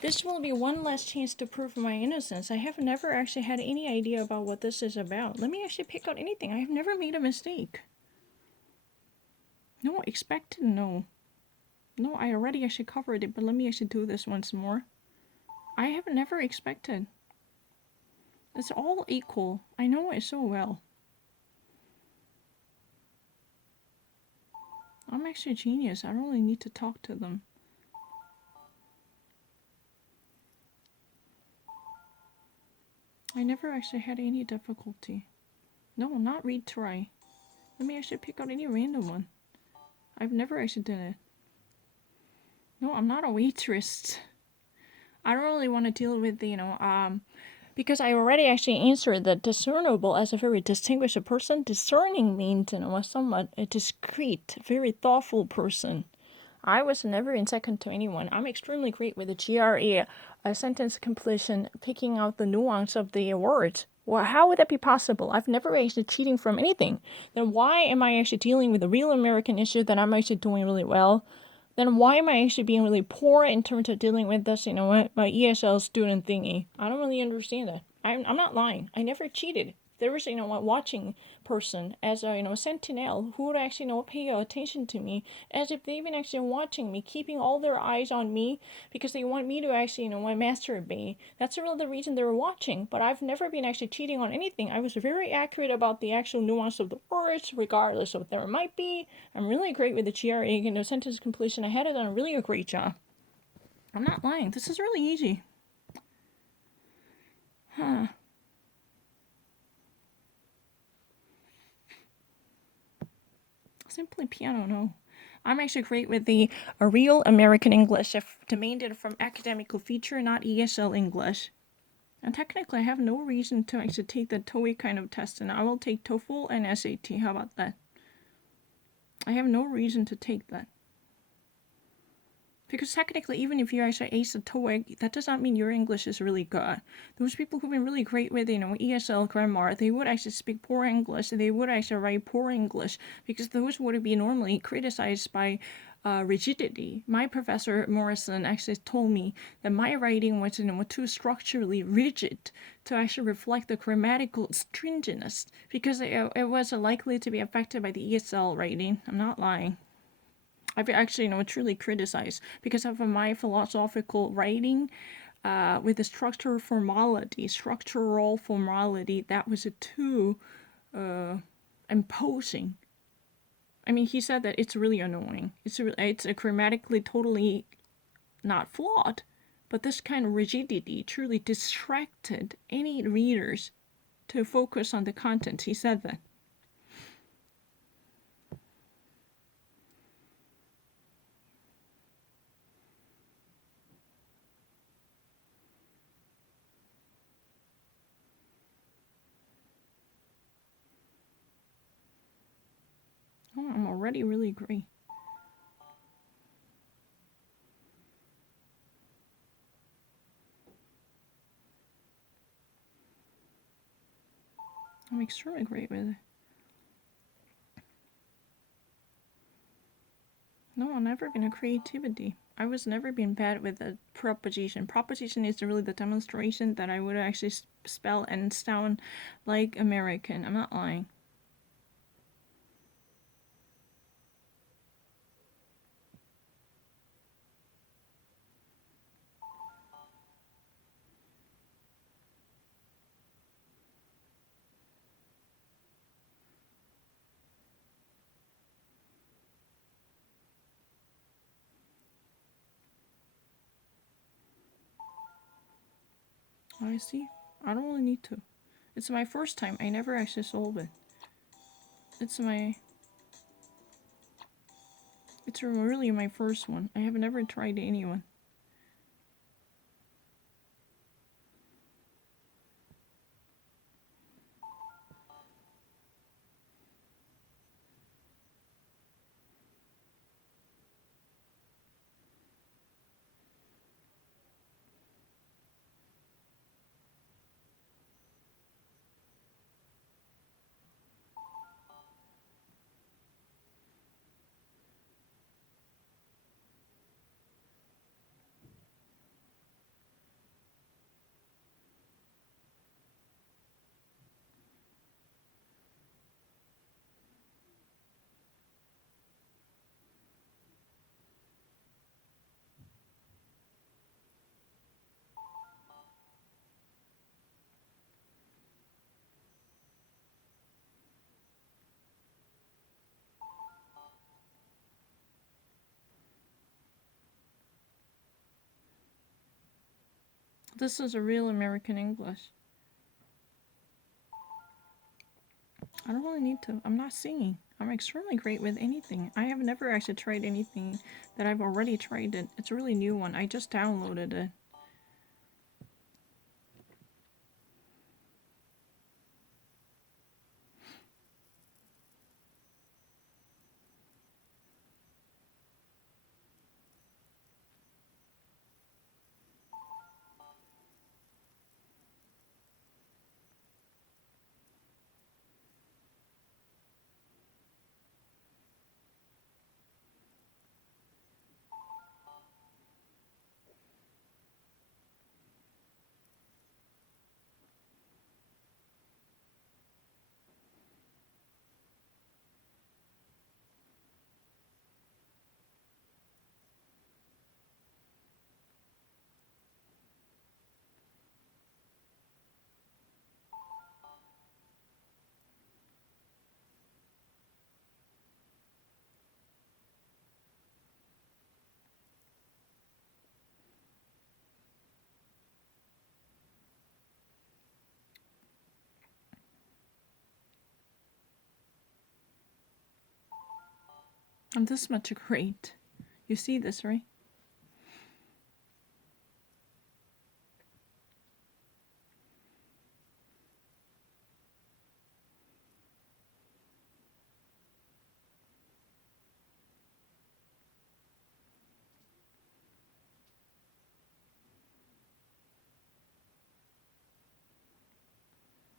This will be one last chance to prove my innocence. I have never actually had any idea about what this is about. Let me actually pick out anything. I have never made a mistake. No, expected, no. No, I already actually covered it, but let me actually do this once more. I have never expected. It's all equal. I know it so well. I'm actually a genius. I don't really need to talk to them. I never actually had any difficulty. No, not retry. Let me actually pick out any random one. I've never actually done it. No, I'm not a waitress. I don't really want to deal with, because I already actually answered that discernible as a very distinguished person. Discerning means, a somewhat a discreet, very thoughtful person. I was never in second to anyone. I'm extremely great with the GRE, sentence completion, picking out the nuance of the words. Well, how would that be possible? I've never actually cheating from anything. Then why am I actually dealing with a real American issue that I'm actually doing really well? Then why am I actually being really poor in terms of dealing with this, my ESL student thingy? I don't really understand that. I'm not lying. I never cheated. There was, a watching person as a, sentinel who would actually, pay attention to me as if they've been actually watching me, keeping all their eyes on me because they want me to actually, masturbate. That's really the reason they're watching. But I've never been actually cheating on anything. I was very accurate about the actual nuance of the words, regardless of what there might be. I'm really great with the GRE, sentence completion. I had it done a really great job. I'm not lying. This is really easy. Huh. Simply piano, no. I'm actually great with the real American English, if demanded from academical feature, not ESL English. And technically, I have no reason to actually take the TOEIC kind of test, and I will take TOEFL and SAT. How about that? I have no reason to take that. Because technically, even if you actually ace the TOEIC, that does not mean your English is really good. Those people who've been really great with, ESL grammar, they would actually speak poor English, they would actually write poor English, because those would be normally criticized by rigidity. My professor, Morrison, actually told me that my writing was, too structurally rigid to actually reflect the grammatical stringiness, because it was likely to be affected by the ESL writing. I'm not lying. I've actually, truly criticized because of my philosophical writing with the structural formality that was too imposing. I mean, he said that it's really annoying. It's a grammatically totally not flawed, but this kind of rigidity truly distracted any readers to focus on the content. He said that. Oh, I'm already really great. I'm extremely great with it. No, I've never been a creativity. I was never been bad with a proposition. Proposition is really the demonstration that I would actually spell and sound like American. I'm not lying. I see. I don't really need to. It's my first time. I never actually solved it. It's really my first one. I have never tried anyone. This is a real American English. I don't really need to. I'm not singing. I'm extremely great with anything. I have never actually tried anything that I've already tried. It's a really new one. I just downloaded it. I'm this much great. You see this, right?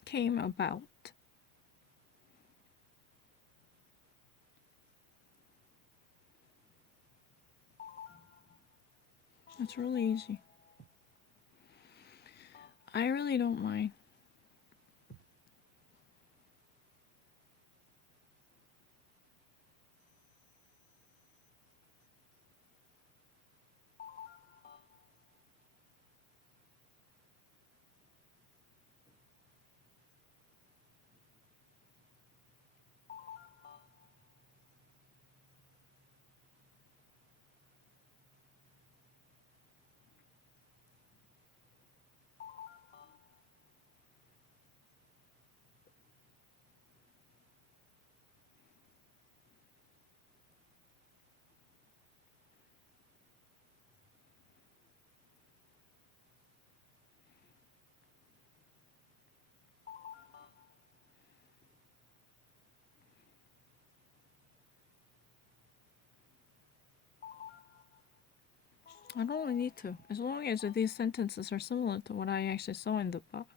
Came about. It's really easy. I really don't mind. I don't really need to. As long as these sentences are similar to what I actually saw in the book.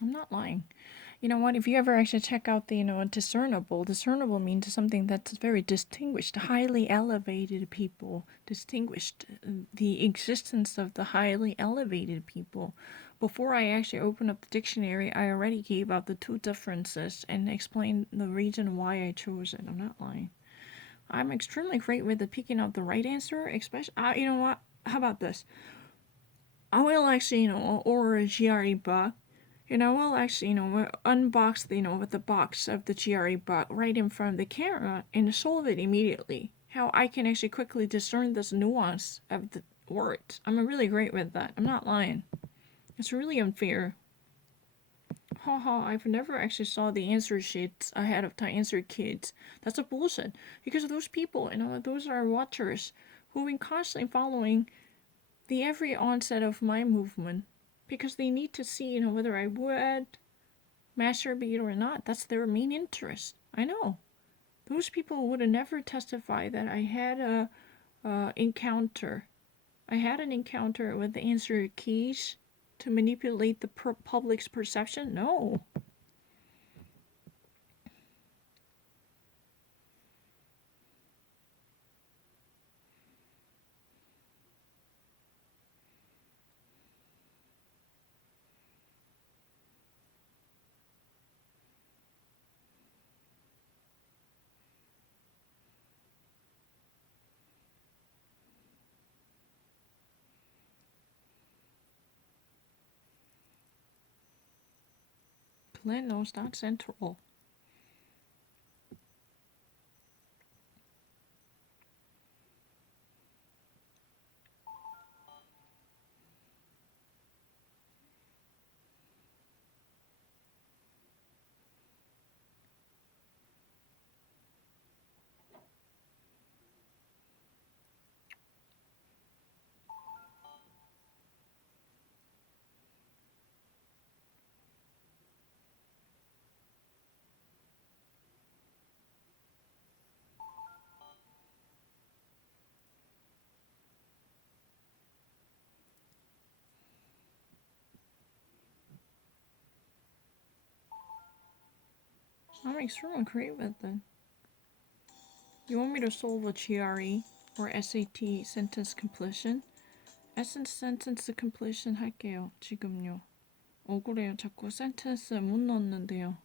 I'm not lying. You know what? If you ever actually check out the, discernible means something that's very distinguished, highly elevated people, distinguished, the existence of the highly elevated people. Before I actually opened up the dictionary, I already gave out the two differences and explained the reason why I chose it. I'm not lying. I'm extremely great with the picking out the right answer, especially, you know what? How about this? I will actually, order a GRE book. We'll actually, unbox with the box of the GRE book right in front of the camera and solve it immediately. How I can actually quickly discern this nuance of the words. I'm really great with that. I'm not lying. It's really unfair. Haha, I've never actually saw the answer sheets ahead of time, answer kids. That's a bullshit. Because those people, those are watchers who've been constantly following the every onset of my movement. Because they need to see, whether I would masturbate or not. That's their main interest. I know. Those people would have never testified that I had a encounter. I had an encounter with the answer keys to manipulate the public's perception. No. Glenn knows that's central. I'm extremely great with it. You want me to solve a GRE or SAT sentence completion? sentence completion 할게요. 지금요. 억울해요. 자꾸 센텐스 못 넣었는데요.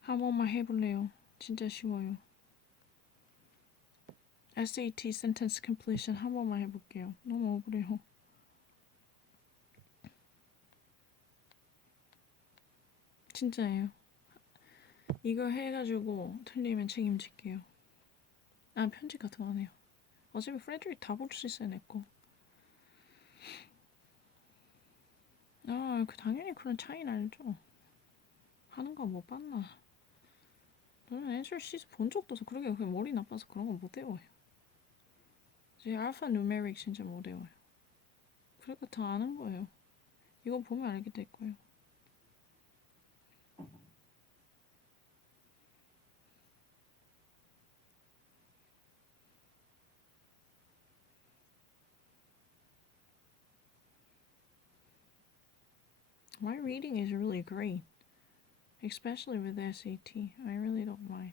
한 번만 해볼래요. 진짜 쉬워요. SAT sentence completion 한 번만 해볼게요. 너무 억울해요. 진짜예요. 이거 해가지고 틀리면 책임질게요. 아, 편집 같은 거 안 해요. 어차피 프레드릭 다 볼 수 있어요, 내 거. 아, 당연히 그런 차이는 알죠. 하는 거 못 봤나. 저는 애초에 시스 본 적도 없어. 그러게 그냥 머리 나빠서 그런 거 못 외워요. 제 알파 누메릭 진짜 못 외워요. 그러니까 다 아는 거예요. 이거 보면 알게 될 거예요. My reading is really great. Especially with SAT. I really don't mind.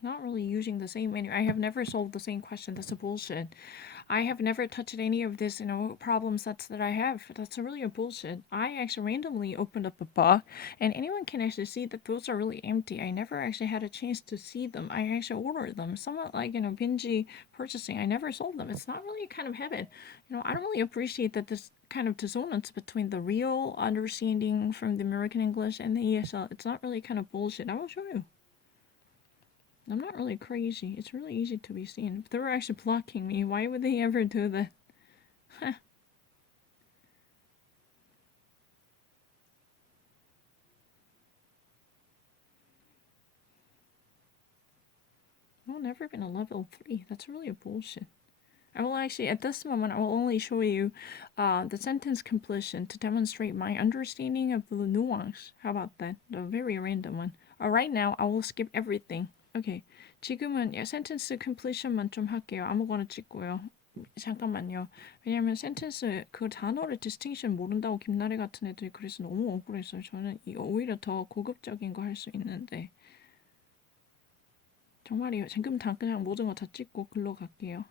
Not really using the same menu. I have never solved the same question. That's a bullshit. I have never touched any of this, problem sets that I have. That's really a bullshit. I actually randomly opened up a book, and anyone can actually see that those are really empty. I never actually had a chance to see them. I actually ordered them. Somewhat like, binge purchasing. I never sold them. It's not really a kind of habit. I don't really appreciate that this kind of dissonance between the real understanding from the American English and the ESL. It's not really kind of bullshit. I will show you. I'm not really crazy. It's really easy to be seen. If they were actually blocking me, why would they ever do that? I've never been a level 3. That's really a bullshit. I will actually, at this moment, I will only show you the sentence completion to demonstrate my understanding of the nuance. How about that? The very random one. Right now, I will skip everything. Okay. 지금은 센텐스 completion만 좀 할게요. 아무거나 찍고요. 잠깐만요. 왜냐면 센텐스 그 단어를 distinction 모른다고 김나래 같은 애들이 그래서 너무 억울했어요. 저는 이거 오히려 더 고급적인 거 할 수 있는데 정말이요. 지금 그냥 모든 거 다 찍고 글로 갈게요.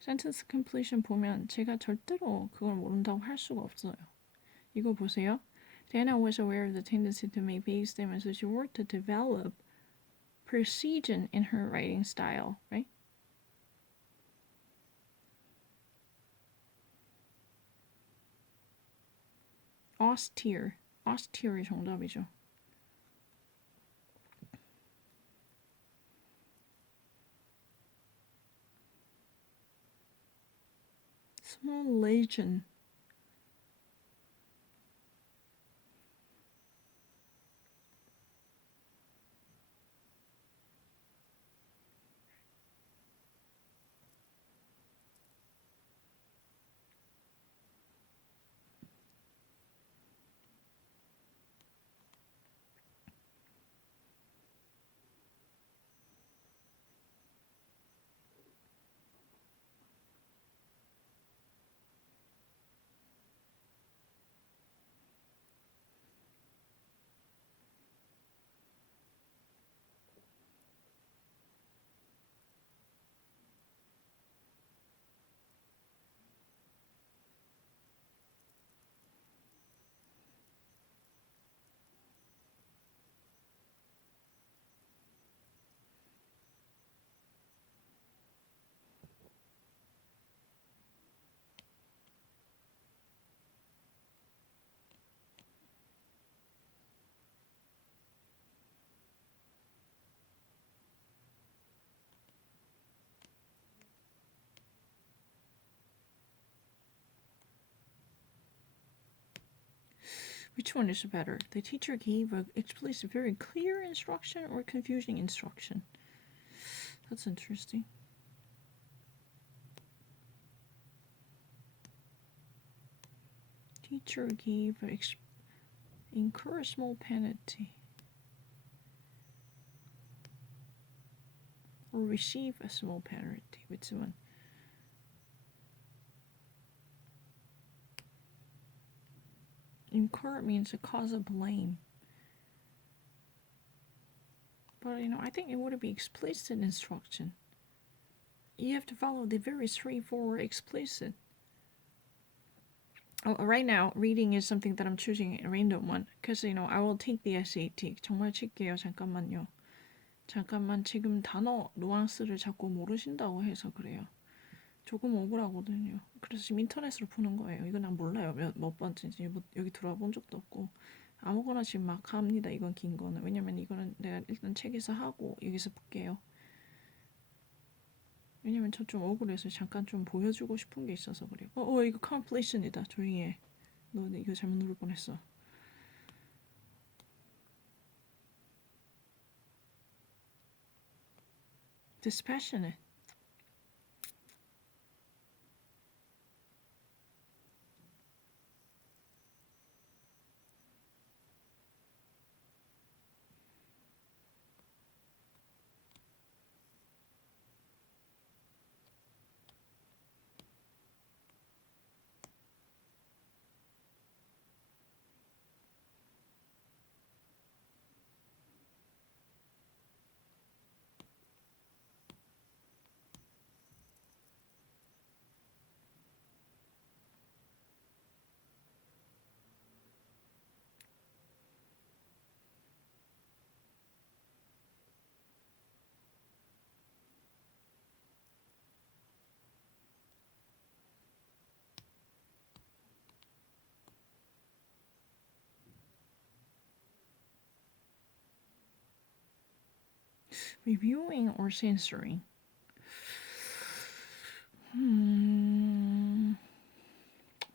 센텐스 completion 보면 제가 절대로 그걸 모른다고 할 수가 없어요. 이거 보세요. Dana was aware of the tendency to make vague statements, so she worked to develop precision in her writing style, right? austere이 정답이죠. small legion. Which one is better? The teacher gave a explicit, very clear instruction or confusing instruction? That's interesting. Teacher gave incur a small penalty or receive a small penalty. Which one? Incur means a cause of blame. But I think it would be explicit instruction. You have to follow the very straightforward explicit. Right now, reading is something that I'm choosing a random one. Because, I will take the SAT. 정말 칠게요. 잠깐만요. 잠깐만 지금 단어 뉘앙스를 자꾸 모르신다고 해서 그래요. 조금 억울하거든요. 그래서 지금 인터넷으로 푸는 거예요. 이건 난 몰라요. 몇 번째인지 여기 들어와 본 적도 없고. 아무거나 지금 막 합니다. 이건 긴 거는. 왜냐면 이거는 내가 일단 책에서 하고 여기서 볼게요. 왜냐면 저 좀 억울해서 잠깐 좀 보여주고 싶은 게 있어서 그래요. 이거 completion이다. 조용히 해. 너 이거 잘못 누를 뻔했어. dispassionate. Reviewing or censoring?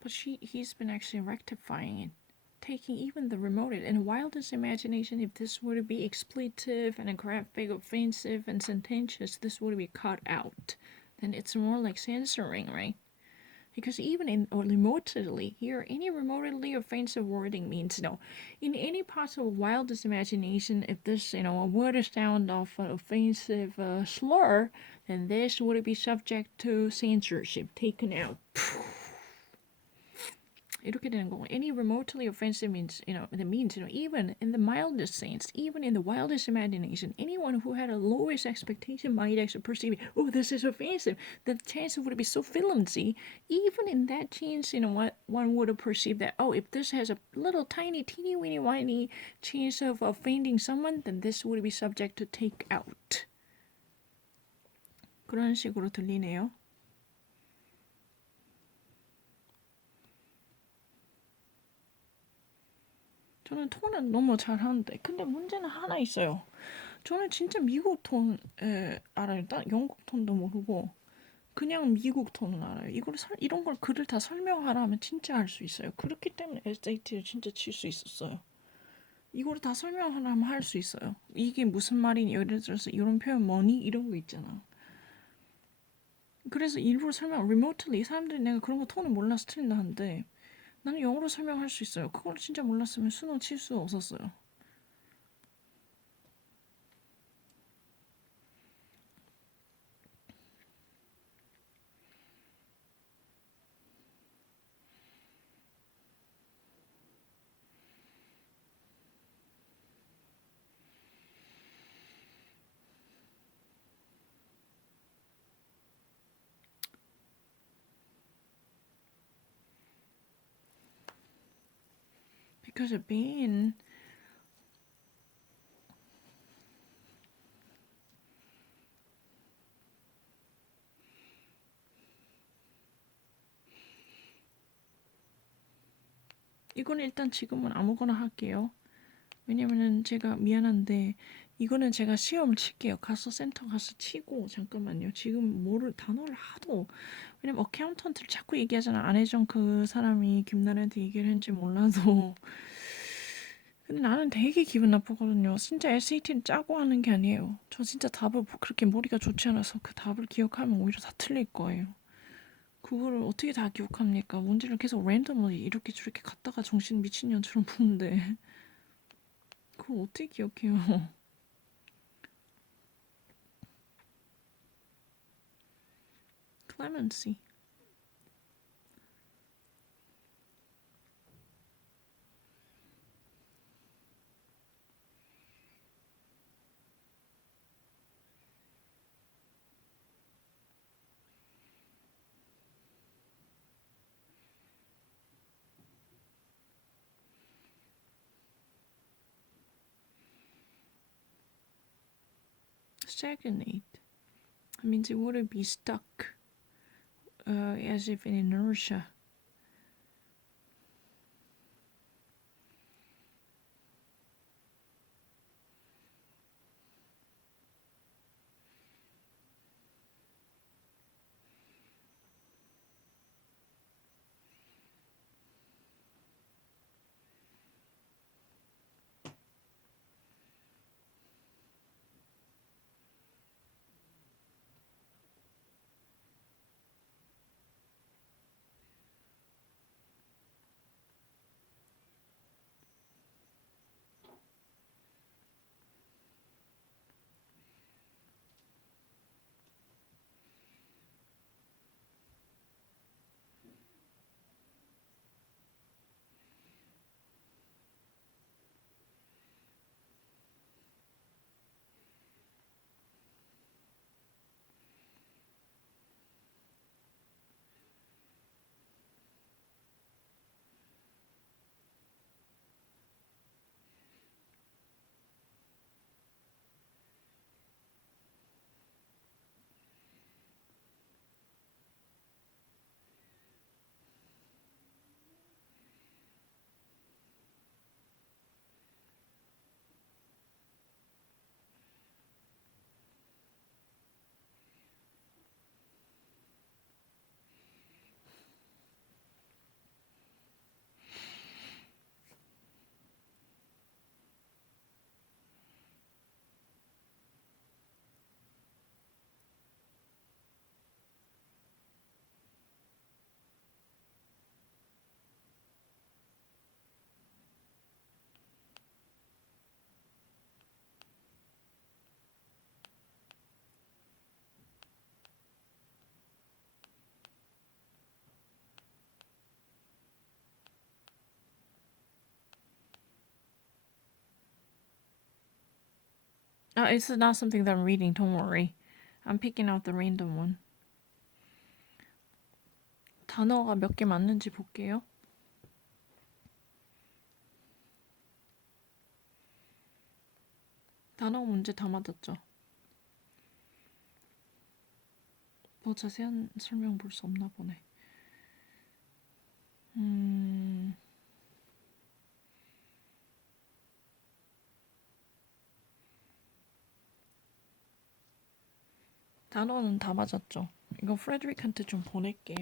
But he's been actually rectifying it. Taking even the remote and wildest imagination, if this were to be expletive and graphic, offensive and sententious, this would be cut out. Then it's more like censoring, right? Because even in or remotely here, any remotely offensive wording means in any possible wildest imagination, if this a word sound of an offensive slur, then this would be subject to censorship, taken out. 이렇게 되는 거고. Any remotely offensive means it means even in the mildest sense, even in the wildest imagination, anyone who had a lowest expectation might actually perceive, oh, this is offensive. The chance would be so flimsy. Even in that chance, what one would perceive that, oh, if this has a little tiny, teeny, weeny, whiny chance of offending someone, then this would be subject to take out. 그런 식으로 들리네요. 저는 톤은 너무 잘하는데 근데 문제는 하나 있어요. 저는 진짜 미국 톤 알아요. 영국 톤도 모르고 그냥 미국 톤은 알아요. 이런 걸 글을 다 설명하라 하면 진짜 할 수 있어요. 그렇기 때문에 SAT를 진짜 칠 수 있었어요. 이거를 다 설명하라 하면 할 수 있어요. 이게 무슨 말이니? 예를 들어서 이런 표현 뭐니? 이런 거 있잖아. 그래서 일부러 remotely 사람들이 내가 그런 거 톤을 몰라서 틀린다 하는데 나는 영어로 설명할 수 있어요. 그걸 진짜 몰랐으면 수능 칠 수 없었어요. Because of being 이건 일단 지금은 아무거나 할게요. 왜냐면은 제가 미안한데 이거는 제가 시험을 칠게요. 가서 센터 가서 치고 잠깐만요. 지금 단어를 하도 왜냐면 어카운턴트를 자꾸 얘기하잖아. 안혜정 그 사람이 김나래한테 얘기를 했는지 몰라도 근데 나는 되게 기분 나쁘거든요. 진짜 SAT는 짜고 하는 게 아니에요. 저 진짜 답을 그렇게 머리가 좋지 않아서 그 답을 기억하면 오히려 다 틀릴 거예요. 그거를 어떻게 다 기억합니까? 문제를 계속 랜덤으로 이렇게 저렇게 갖다가 정신 미친년처럼 푸는데 그걸 어떻게 기억해요? Clemency. Stagnate. It means it wouldn't be stuck as if in inertia. It's not something that I'm reading. Don't worry. I'm picking out the random one. 단어가 몇 개 맞는지 볼게요. 단어 문제 다 맞았죠? 더 자세한 설명 볼 수 없나 보네. 단어는 다 맞았죠? 이거 프레드릭한테 좀 보낼게요.